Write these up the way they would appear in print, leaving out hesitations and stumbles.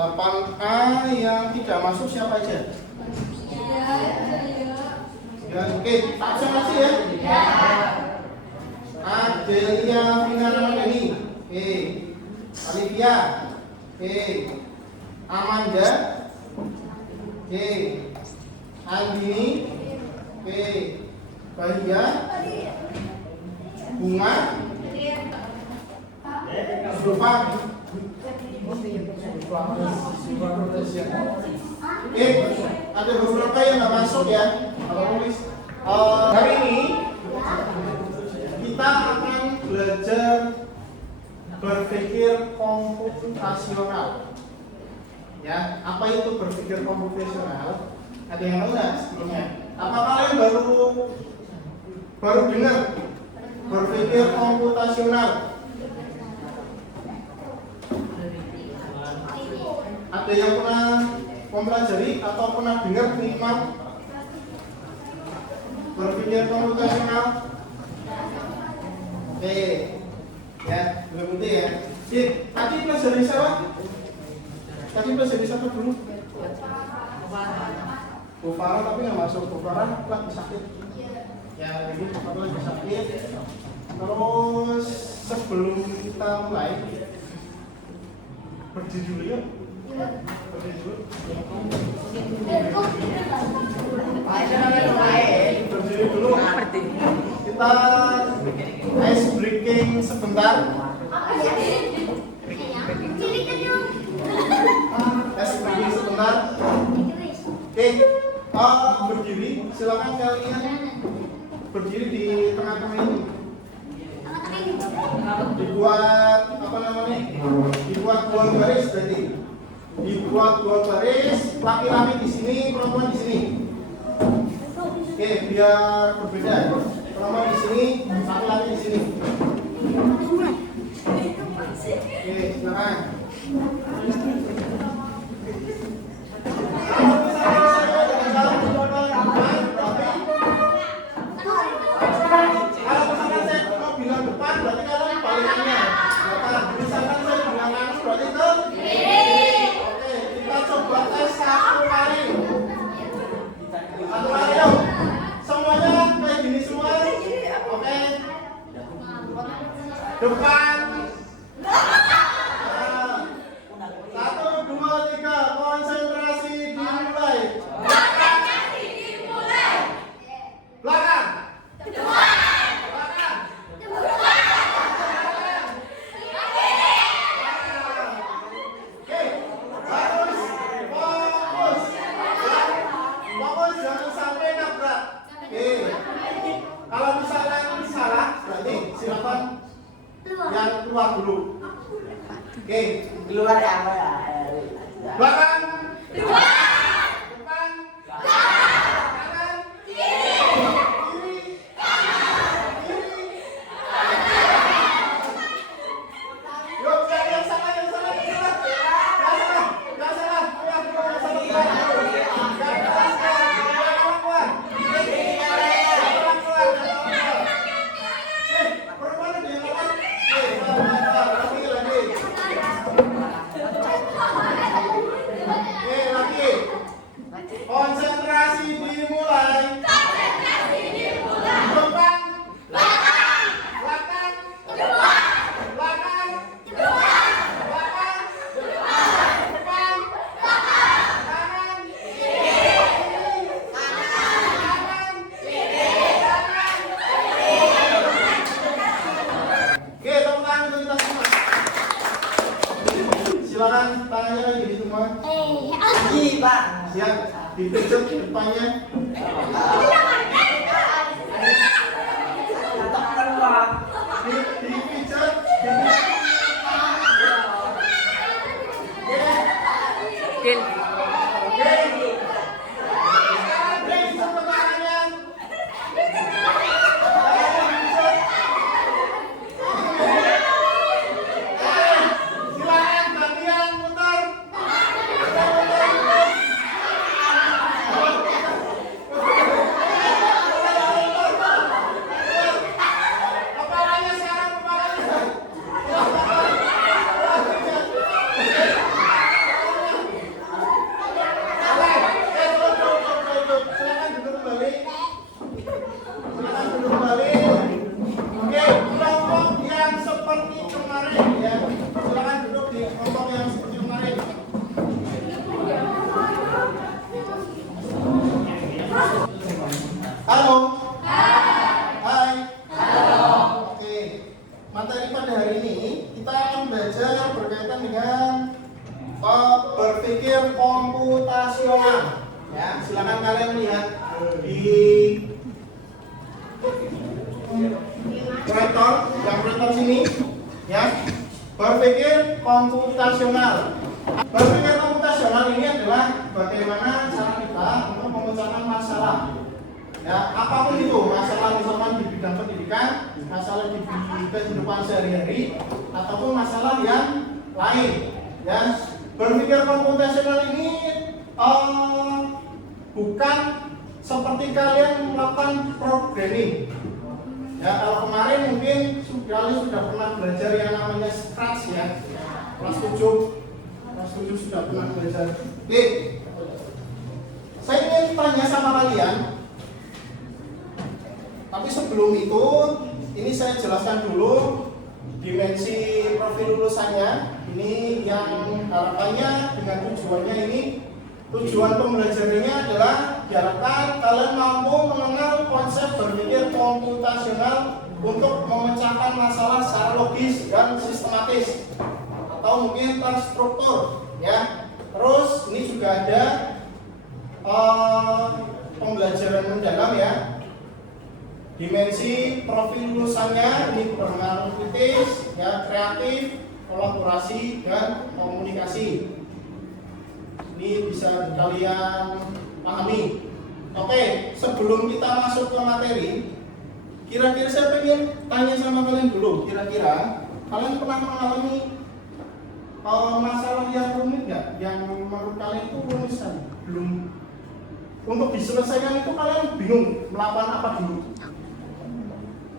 8A yang tidak masuk siapa aja? Ya, oke, vaksinasi ya. Adelia Vina Ramadhani. Oke. Olivia. Oke. Amanda. Oke. Andini. Oke. Bahia. Bunga. Zulfan. Oke, ada beberapa yang nggak masuk ya. Hari ini kita akan belajar berpikir komputasional. Ya, apa itu berpikir komputasional? Ada yang tahu nggak sebelumnya? Apa kalian baru dengar berpikir komputasional? Ada yang pernah mempelajari atau pernah dengar minimal berpikir komputasional? Oke, ya belum itu ya. Tadi pelajari siapa? Tadi pelajari siapa dulu? Bu Farah, tapi nggak masuk. Bu Farah lagi sakit. Ya, jadi Bu Farah lagi sakit. Terus sebelum kita mulai, berdiri dulu yuk. Berdiri dulu. Berdiri dulu. Kita ice breaking sebentar. Ice breaking sebentar. Oke, berdiri. Silakan kalian berdiri di tengah-tengah ini. Dibuat apa namanya? Dibuat dua baris berarti. Dibuat dua baris, laki-laki di sini, perempuan di sini. Oke, biar berbeda. Perempuan di sini, laki-laki di sini. Oke, silakan. Depan. 1, 2, 3, konsentrasi dimulai. Konsentrasi dimulai. Belakang. Belakang. Oke, harus fokus. Fokus, jangan sampai nabrak. Oke. Kalau misalnya salah, berarti silakan yang keluar dulu. Oke, Keluar ya apa ya? belakang. Depan. Depan. Kanan. Kiri. Yuk, yang salah. Nggak salah. Konsentrasi dimulai. Konsentrasi dimulai. Depan. Belakang. Belakang. Depan. Belakang. Depan. Belakang. Depan. Depan. Belakang. Kanan. Kiri. Kanan. Kiri. Kanan. Oke, tepuk tangan untuk kita semua. Silakan tangannya gini semua. Iya, Pak. Siap, dipijat depannya. Dipijat. Deal. Oke. Sekarang break tepuk tangannya. Silakan gantian muter. Kepalanya. belajar berkaitan dengan berpikir komputasional. Ya, silakan kalian lihat di proyektor, yang proyektor sini, ya. Berpikir komputasional. Berpikir komputasional ini adalah bagaimana cara kita untuk memecahkan masalah. Ya, apapun itu, masalah misalkan di bidang pendidikan, masalah di kehidupan sehari-hari, ataupun masalah yang lain. Ya, berpikir komputasional ini bukan seperti kalian melakukan programming. Ya, kalau kemarin mungkin kalian sudah pernah belajar yang namanya Scratch ya, kelas 7 sudah pernah belajar. Oke, saya ingin tanya sama kalian. Tapi sebelum itu, ini saya jelaskan dulu dimensi profil lulusannya. Ini yang harapannya dengan tujuannya ini, tujuan pembelajarannya adalah diharapkan kalian mampu mengenal konsep berpikir komputasional untuk memecahkan masalah secara logis dan sistematis atau mungkin terstruktur, ya. Terus ini juga ada pembelajaran mendalam ya. Dimensi profil lulusannya ini berpengaruh kritis, ya, kreatif, kolaborasi dan komunikasi. Ini bisa kalian pahami. Oke, sebelum kita masuk ke materi, kira-kira saya pengen tanya sama kalian dulu. Kira-kira kalian pernah mengalami masalah yang rumit nggak? Yang menurut kalian itu rumit sekali, belum untuk diselesaikan itu kalian bingung melakukan apa dulu?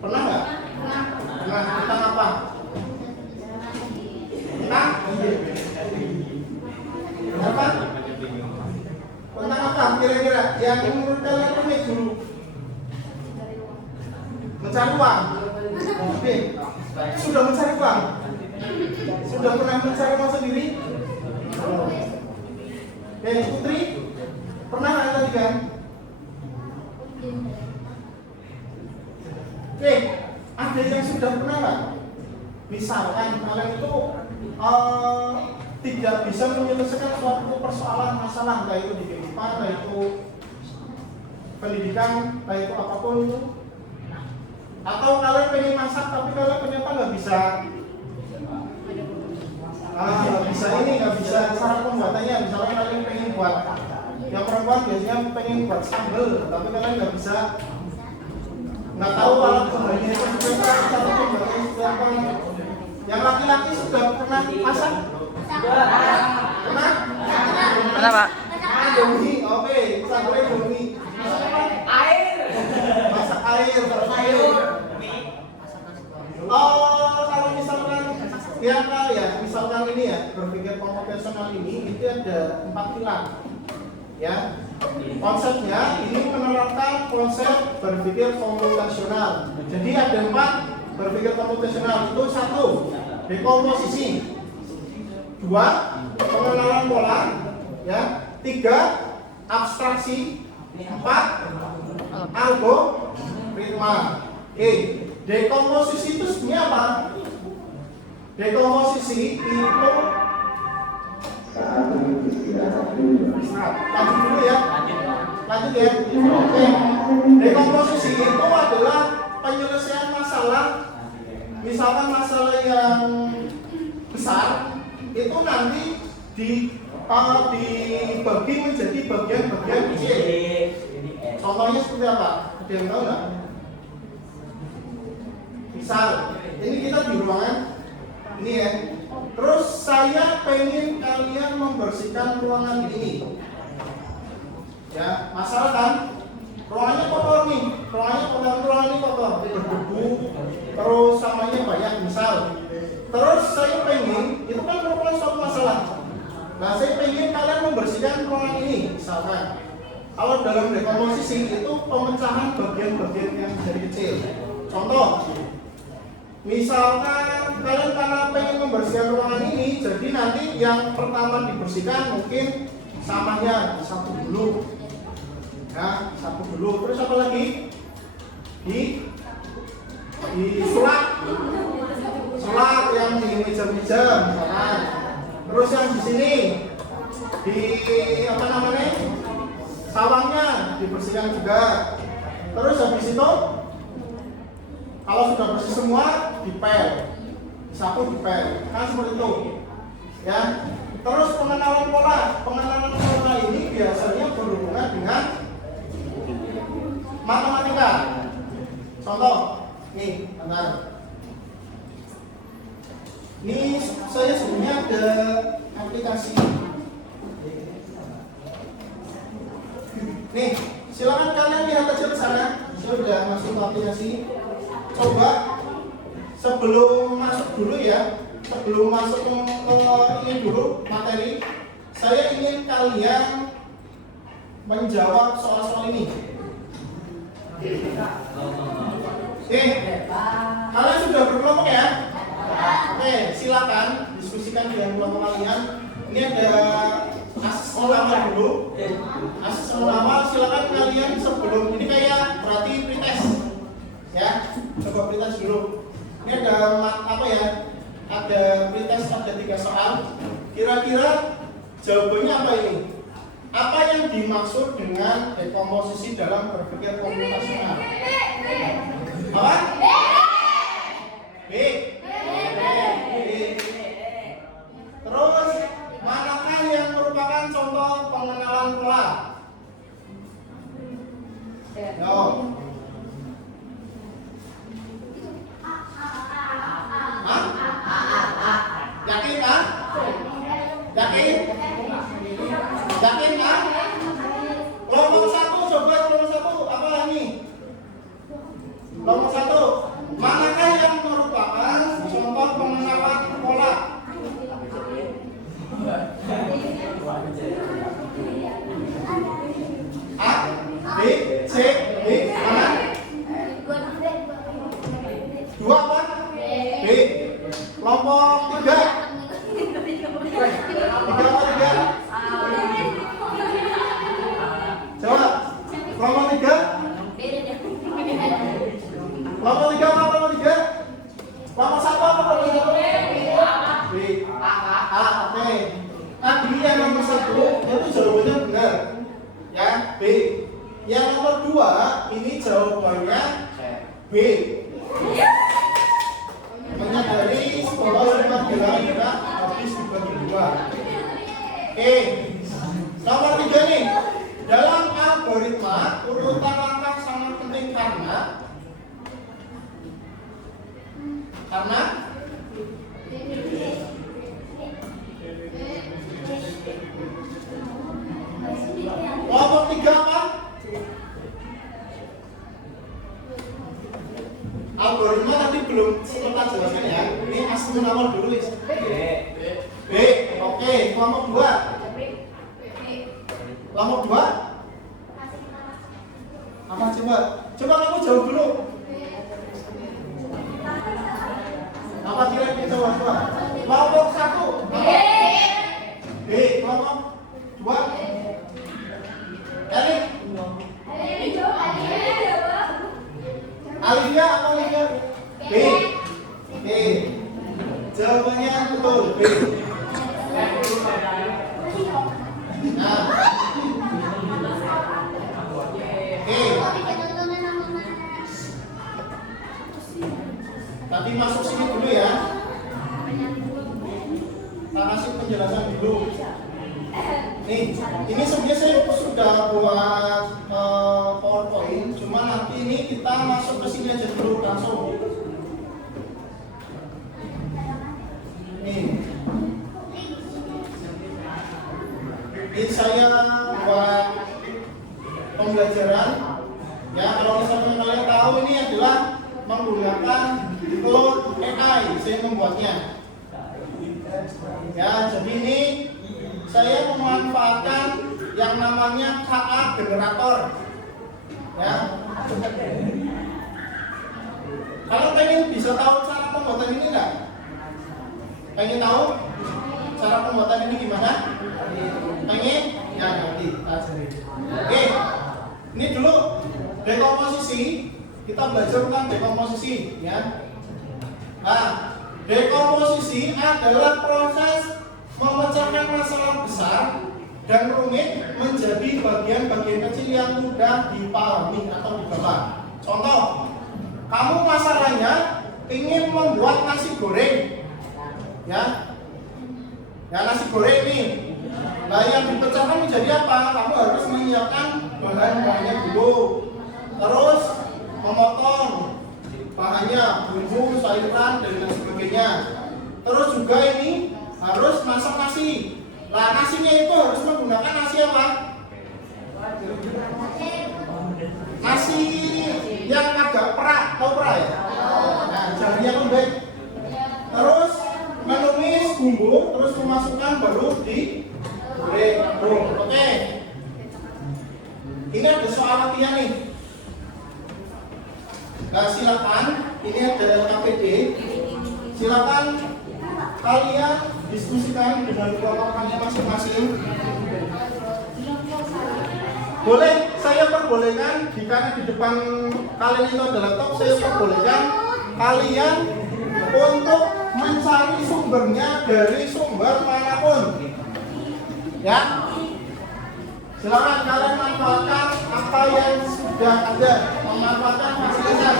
Pernah nggak? Pernah. Tentang apa? Tentang apa? Tentang apa kira-kira yang menurut kalian rumit dulu? Mencari uang. Oke. Sudah mencari uang? Sudah pernah mencari uang sendiri? Putri? Pernah nggak tadi kan? Oke, ada yang sudah pernah nggak? Misalkan kalian itu tidak bisa menyelesaikan suatu persoalan masalah, entah itu di kehidupan, entah itu pendidikan, entah itu apapun itu. Atau kalian pengen masak tapi kalian ternyata nggak bisa, nggak bisa cara pembuatannya. Misalnya kalian pengen buat, yang perempuan biasanya pengen buat sambal, tapi kalian nggak bisa, nggak tahu alat pembuatannya itu cara pembuatannya seperti apa. Yang laki-laki sudah pernah masak? Pernah? Pernah, Pak. Indomie, oke, sambalnya Indomie. Masak air, sayur. Kalau misalkan misalkan ini ya, berpikir komputasional ini itu ada 4 pilar. Ya. Konsepnya ini menerapkan konsep berpikir komputasional. Jadi ada 4 berpikir komputasional. Itu 1, dekomposisi. 2, pengenalan pola, ya. 3, abstraksi. 4, algoritma. Oke, dekomposisi itu sebenarnya apa? Dekomposisi itu lanjut dulu ya. Lanjut ya. Oke. Dekomposisi itu adalah penyelesaian masalah. Misalkan masalah yang besar itu nanti dibagi menjadi bagian-bagian kecil. Contohnya seperti apa? Ada yang tahu nggak? Misal, ini kita di ruangan ini ya. Terus saya pengen kalian membersihkan ruangan ini. Ya, masalah kan? Ruangannya kotor nih, ruangan ini kotor, berdebu, terus samanya banyak misal. Terus saya pengen, itu kan merupakan suatu masalah. Nah, saya pengen kalian membersihkan ruangan ini, misalkan. Kalau dalam dekomposisi itu pemecahan bagian-bagian yang dari kecil. Contoh, misalkan kalian karena pengen membersihkan ruangan ini, jadi nanti yang pertama dibersihkan mungkin sampahnya disapu dulu, ya, sapu dulu. Terus apa lagi? Disulap selat yang di meja-meja misalkan. Terus yang di sini di apa namanya sawangnya dibersihkan juga. Terus habis itu kalau sudah bersih semua dipel, disapu dipel, kan seperti itu ya. Terus pengenalan pola ini biasanya berhubungan dengan matematika. Contoh nih, bentar. Ini saya sebenarnya ada aplikasi. Nih, silakan kalian lihat aja ke sana. Saya udah masuk ke aplikasi. Coba sebelum masuk dulu ya, sebelum masuk ke ini dulu materi, saya ingin kalian menjawab soal-soal ini. Oke, kalian sudah berkelompok ya? Oke, silakan diskusikan dengan kelompok kalian. Ini ada asesmen awal dulu. Asesmen awal silakan kalian sebelum ini kayak berarti pretest ya. Coba pretest dulu. Ini ada apa ya? Ada pretest, ada 3 soal. Kira-kira jawabannya apa ini? Apa yang dimaksud dengan dekomposisi dalam berpikir komputasional? Apa? B. Terus manakah yang merupakan contoh pengenalan pola? Yo. Hah? Yakin kan? Yakin? Yakin kan? Kelompok 1 coba kelompok 1 apa ini? Kelompok 1 manakah yang merupakan contoh pengenalan pola? A, B, C, D, mana? 2 apa? B. Kelompok 3. 3 apa 3? Coba. Kelompok 3. Kelompok 3 apa kelompok 3? Kelompok 1 apa kelompok 1? B. A, oke. Tadi yang nomor 1 itu jawabannya benar. Ya, B. Yang nomor 2 ini jawabannya B. Menyadari bahwa semua bilangan kita habis dibagi 2. Oke. Nomor 3 nih. Dalam algoritma urutan langkah sangat penting karena kelompok 3 apa? Algoritma tadi belum sempat jelaskan ya. Ini asli awal dulu ya. B. Oke, kelompok 2. Kelompok 2 apa coba? Coba kamu jawab dulu. Apa kira-kira jawab 2? Kelompok 1. B. Kelompok 2. Erik. Alivia apa Alivia? B. B. Jawabannya betul B. Nah. Tadi masuk sini dulu ya. Kita kasih penjelasan dulu. Nih, ini sebenarnya saya sudah buat PowerPoint, cuma nanti ini kita masuk ke sini aja dulu langsung. Nih, ini saya buat pembelajaran. Ya, kalau misalnya kalian tahu ini adalah menggunakan code AI, saya membuatnya. Ya, jadi ini saya memanfaatkan yang namanya KA generator. Ya. Kalau pengen bisa tahu cara pembuatan ini enggak? Pengen tahu cara pembuatan ini gimana? Pengen? Ya nanti kita ajari. Oke. Ini dulu dekomposisi. Kita belajar tentang dekomposisi, ya. Nah, Dekomposisi adalah proses memecahkan masalah besar dan rumit menjadi bagian-bagian kecil yang mudah dipahami atau dibaca. Contoh, kamu masalahnya ingin membuat nasi goreng, ya nasi goreng nih. Nah, yang dipecahkan menjadi apa? Kamu harus menyiapkan bahan-bahannya dulu, terus memotong bahannya, bumbu, sayuran, dan lain sebagainya. Terus juga ini harus masak nasi. Nah, nasinya itu harus menggunakan nasi apa? Nasi yang agak perak, tahu perak ya? Nah, jadi yang lembek. Terus menumis bumbu, terus memasukkan baru di goreng. Oke. Ini ada soal latihan nih. Nah, silakan, ini ada KPD. Silakan kalian diskusikan dengan kelompoknya masing-masing. Boleh, saya perbolehkan jika di depan kalian itu ada laptop, saya perbolehkan kalian untuk mencari sumbernya dari sumber manapun. Ya, silakan kalian manfaatkan apa yang sudah ada, memanfaatkan fasilitas.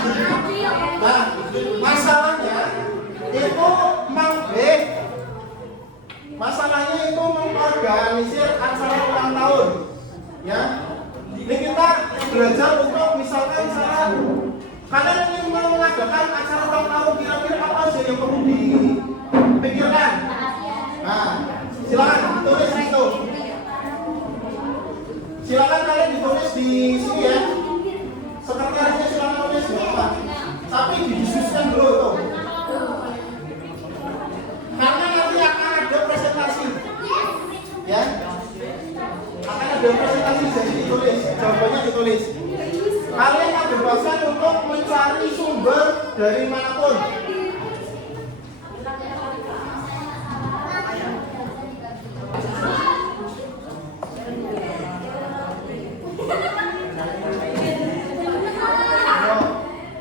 Nah, masalahnya itu masalahnya itu mengorganisir acara ulang tahun. Ya, ini kita belajar untuk misalkan kalian ingin mengadakan acara ulang tahun, kira-kira apa aja yang perlu dipikirkan. Nah, silakan ditulis di situ. Silakan kalian ditulis di sini ya. Sekretarisnya silakan tulis apa. Tapi didiskusikan dulu tuh. Karena nanti akan ada presentasi. Ya. Akan ada presentasi, jadi ditulis, jawabannya ditulis. Kalian akan bebaskan untuk mencari sumber dari manapun.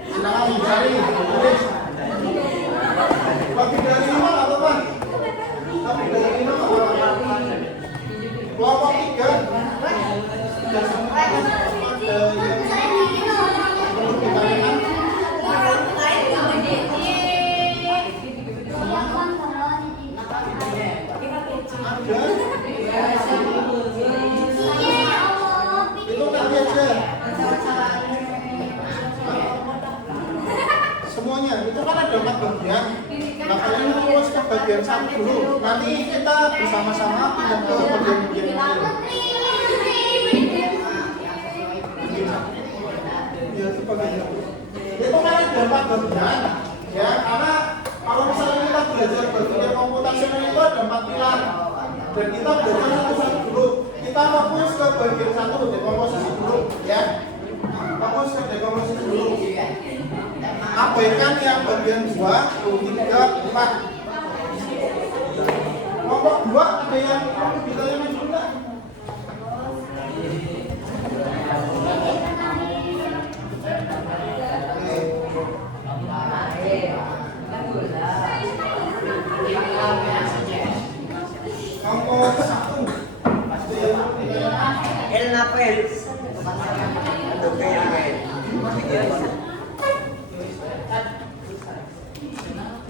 Silakan mencari, tulis. Lebih dari 5 atau apa? Lebih dari 5 atau apa? Kelompok 3. Sudah semua ada yang perlu ditanyakan. Itu kali aja. Semuanya itu kan ada 4 bagian. Nah, kalian fokus ke bagian 1 dulu. Nanti kita bersama-sama pindah ke bagian-bagian yang lain. Ya, itu bagian. Itu kan ada 4 bagian. Ya, karena kalau misalnya kita belajar bagian komputasional itu ada 4 pilar. Dan kita belajar satu-satu dulu. Kita fokus ke bagian 1, dekomposisi dulu, ya. Fokus ke dekomposisi dulu. Abaikan yang bagian 2, 3, 4. Kelompok 2 ada yang perlu ditanyakan juga. Kelompok 1 ada yang perlu ditanyakan. El Napel.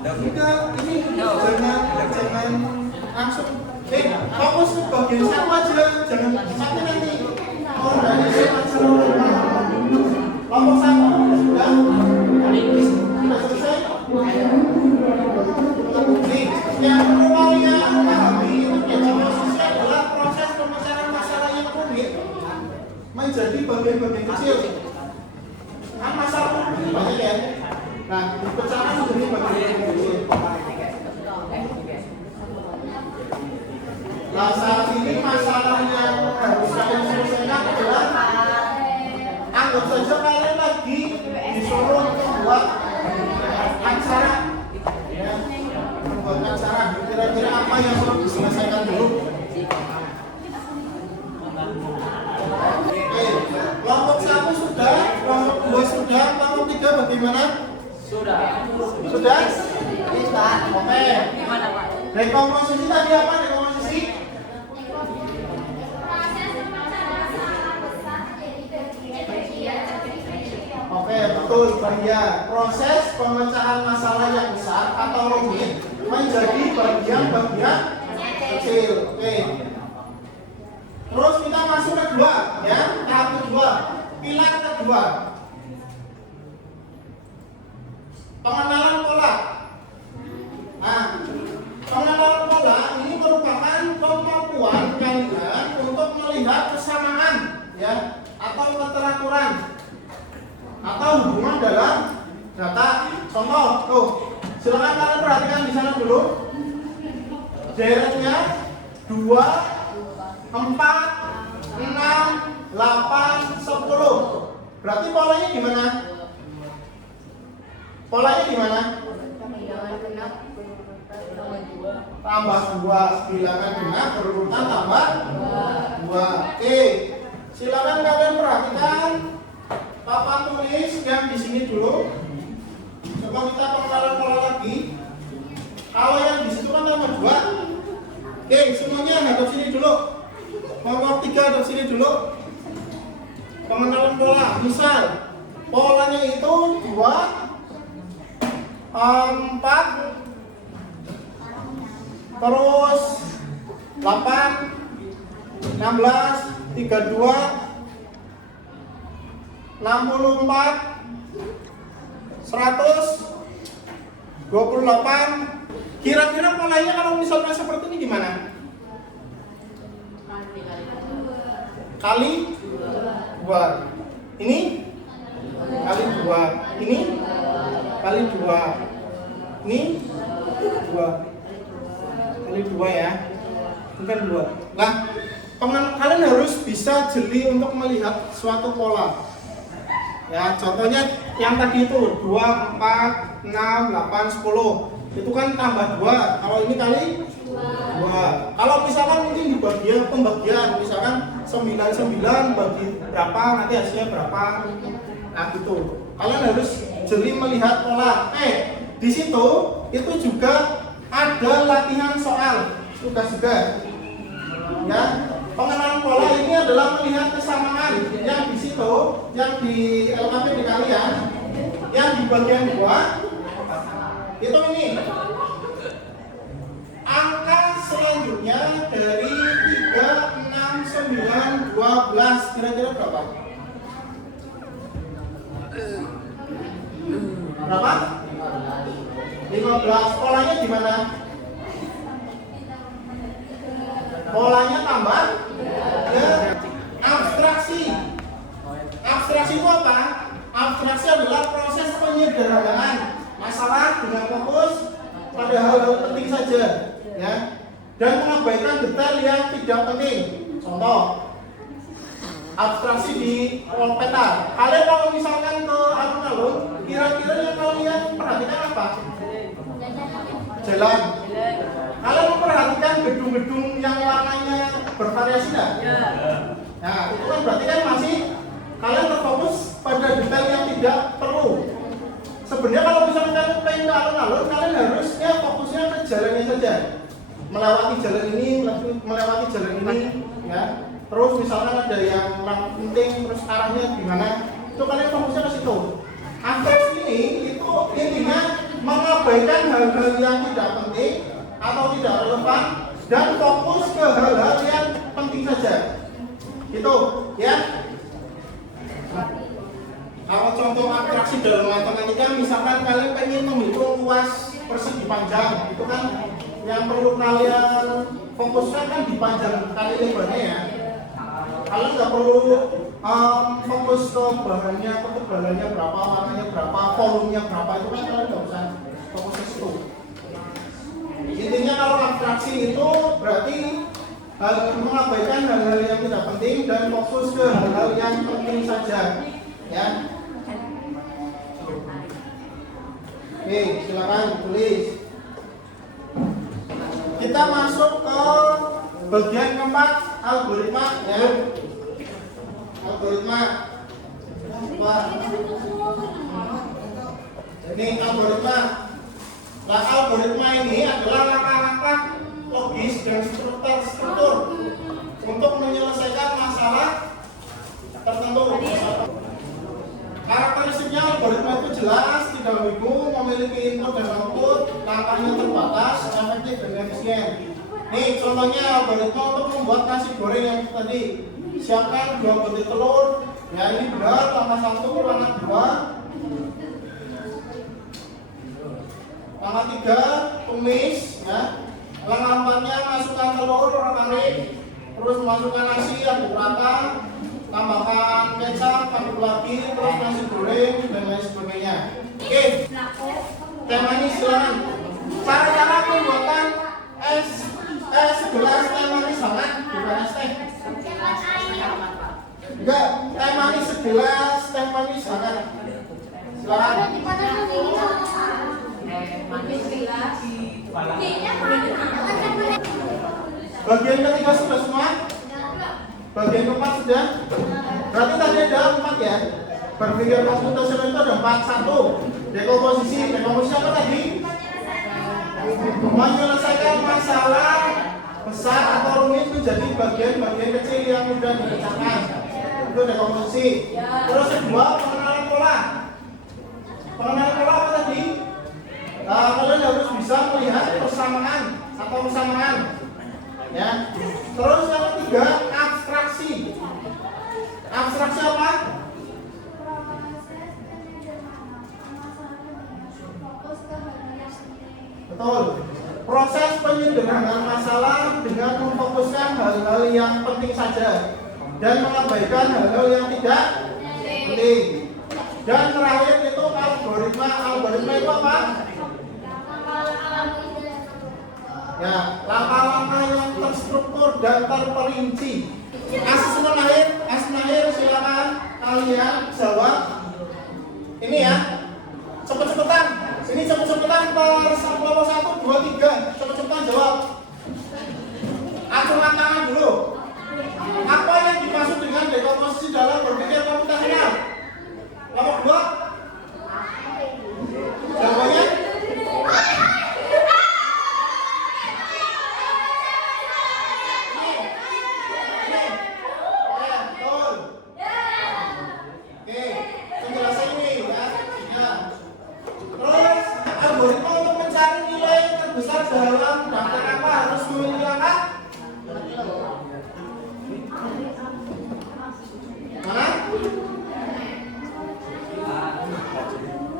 Enggak, ini jangan langsung. Fokus ke bagian 1 aja, jangan satu nanti. Organisasi acara ulang tahun. Kelompok 1 sudah selesai. Nih, yang perlu kalian pahami, dekomposisi adalah proses pemecahan masalah yang rumit menjadi bagian-bagian kecil. Kan masalah banyak ya. Nah, dipecahkan menjadi bagian-bagian kecil. Nah, saat ini masalah yang harus kalian selesaikan adalah anggap saja kalian lagi disuruh membuat acara, ya, membuat acara. Kira-kira apa yang perlu diselesaikan dulu? Oke, kelompok 1 sudah, kelompok 2 sudah, kelompok 3 bagaimana? Sudah. Sudah? Pak. Oke. Gimana Pak? Dekomposisi tadi apa dekomposisi? Oke, betul bagian proses pemecahan masalah yang besar atau rumit menjadi bagian-bagian kecil. Oke. Terus kita masuk kedua, ya, tahap kedua, pilar kedua. Pengenalan pola. Nah, pengenalan pola ini merupakan kemampuan kalian untuk melihat kesamaan, ya, atau keteraturan atau hubungan dalam data. Contoh, tuh, silakan kalian perhatikan di sana dulu. Deretnya 2, 4, 6, 8, 10. Berarti polanya gimana? Polanya gimana? Tambah 2, bilangan genap berurutan tambah 2. Oke, silakan kalian perhatikan papan tulis yang di sini dulu. Coba kita pengenalan pola lagi. Kalau yang di situ kan tambah 2. Oke, semuanya hadap sini dulu. Nomor 3 hadap sini dulu. Pengenalan pola. Misal polanya itu 2, 4, terus 8, 16, 32, 64, 100, 28. Kira-kira polanya kalau misalnya seperti ini gimana? Kali 2. Ini kali 2. Ini kali 2. Ini 2 kali 2 ya. Ini kan 2. Nah, kalian harus bisa jeli untuk melihat suatu pola. Ya, contohnya yang tadi itu 2, 4, 6, 8, 10. Itu kan tambah 2. Kalau ini kali 2. Kalau misalkan mungkin di bagian pembagian, misalkan 99 bagi berapa, nanti hasilnya berapa. Nah, gitu. Kalian harus jeli melihat pola. Di situ itu juga ada latihan soal tugas juga. Ya, pengenalan pola ini adalah melihat kesamaan yang di situ, yang di LKP di kalian, yang di bagian 2 itu ini. Angka selanjutnya dari 3, 6, 9, 12 kira-kira berapa? Berapa? 15. Polanya gimana? Polanya tambah ya, abstraksi. Abstraksi itu apa? Abstraksi adalah proses penyederhanaan masalah dengan fokus pada hal-hal penting saja, ya, dan mengabaikan detail yang tidak penting. Contoh, abstraksi di peta. Kalian kalau misalkan ke alun-alun, kira-kira yang kalian perhatikan apa? Jalan. Kalian memperhatikan gedung-gedung yang warnanya bervariasi nggak? Nah, itu kan berarti kan masih kalian terfokus pada detail yang tidak perlu. Sebenarnya kalau misalkan kalian pengen ke alun-alun, kalian harusnya fokusnya ke jalannya saja. Melewati jalan ini, melewati jalan ini, ya. Terus misalkan ada yang kurang penting, terus arahnya gimana? Itu kalian fokusnya ke situ. Abstraksi ini itu intinya mengabaikan hal-hal yang tidak penting atau tidak relevan dan fokus ke hal-hal yang penting saja. Gitu, ya. Kalau contoh abstraksi dalam matematika, misalkan kalian pengen menghitung luas persegi panjang, itu kan yang perlu kalian fokuskan kan di panjang kali lebarnya ya. Kalian nggak perlu fokus ke bahannya, ketebalannya berapa, warnanya berapa, volumenya berapa, itu kan kalian nggak usah fokus ke situ. Intinya kalau abstraksi itu berarti mengabaikan hal-hal yang tidak penting dan fokus ke hal-hal yang penting saja, ya. Oke, silakan tulis. Kita masuk ke bagian keempat, algoritma, ya. Algoritma. Wah. Ini algoritma. Nah, algoritma ini adalah langkah-langkah logis dan struktur untuk menyelesaikan masalah tertentu. Karakteristiknya algoritma itu jelas, tidak ambigu, memiliki input dan output, langkahnya terbatas, efektif dan efisien. Nih contohnya algoritma untuk membuat nasi goreng yang tadi. Siapkan 2 butir telur. Ya ini benar, langkah 1, langkah 2. Langkah 3, tumis. Ya. Langkah 4-nya masukkan telur, tarik. Terus masukkan nasi, aduk rata. Tambahkan kecap, aduk lagi, terus nasi goreng dan lain sebagainya. Oke. Teh manis silakan. Cara-cara pembuatan segelas teh manis hangat, bukan es teh. Enggak, teh manis segelas teh manis hangat. Silakan. Bagian ketiga sudah semua? Bagian keempat sudah? Berarti tadi ada 4 ya? Berpikir komputasional itu ada 4. 1. Dekomposisi apa tadi? Menyelesaikan masalah besar atau rumit menjadi bagian-bagian kecil yang mudah dipecahkan. Itu dekomposisi. Terus kedua, pengenalan pola. Pengenalan pola apa tadi? Kalian harus bisa melihat persamaan atau persamaan. Ya. Terus yang ketiga, abstraksi. Abstraksi apa? Betul. Proses penyederhanaan masalah dengan memfokuskan hal-hal yang penting saja dan mengabaikan hal-hal yang tidak penting. Dan terakhir itu algoritma. Algoritma itu apa? Ya, langkah-langkah yang terstruktur dan terperinci. Asnair silakan kalian jawab. Ini ya, cepet-cepetan. Ini cepet-cepetan kelompok 1, 2, 3. Cepet-cepetan jawab. Acungkan tangan dulu. Apa yang dimaksud dengan dekomposisi dalam berpikir komputasional? Kelompok 2. Jawabannya? Algoritma untuk mencari nilai terbesar dalam daftar apa harus memiliki langkah? Mana?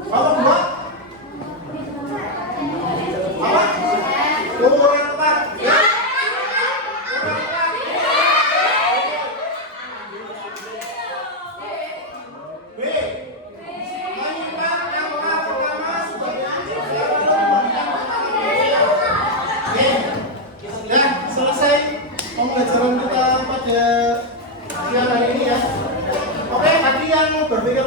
Kalau 2? Apa? Kurang tepat. Ya. Kurang tepat. B. Menyimpan angka pertama sebagai ya, selesai pembelajaran kita pada siang hari ini ya. Oke, tadi yang berpikir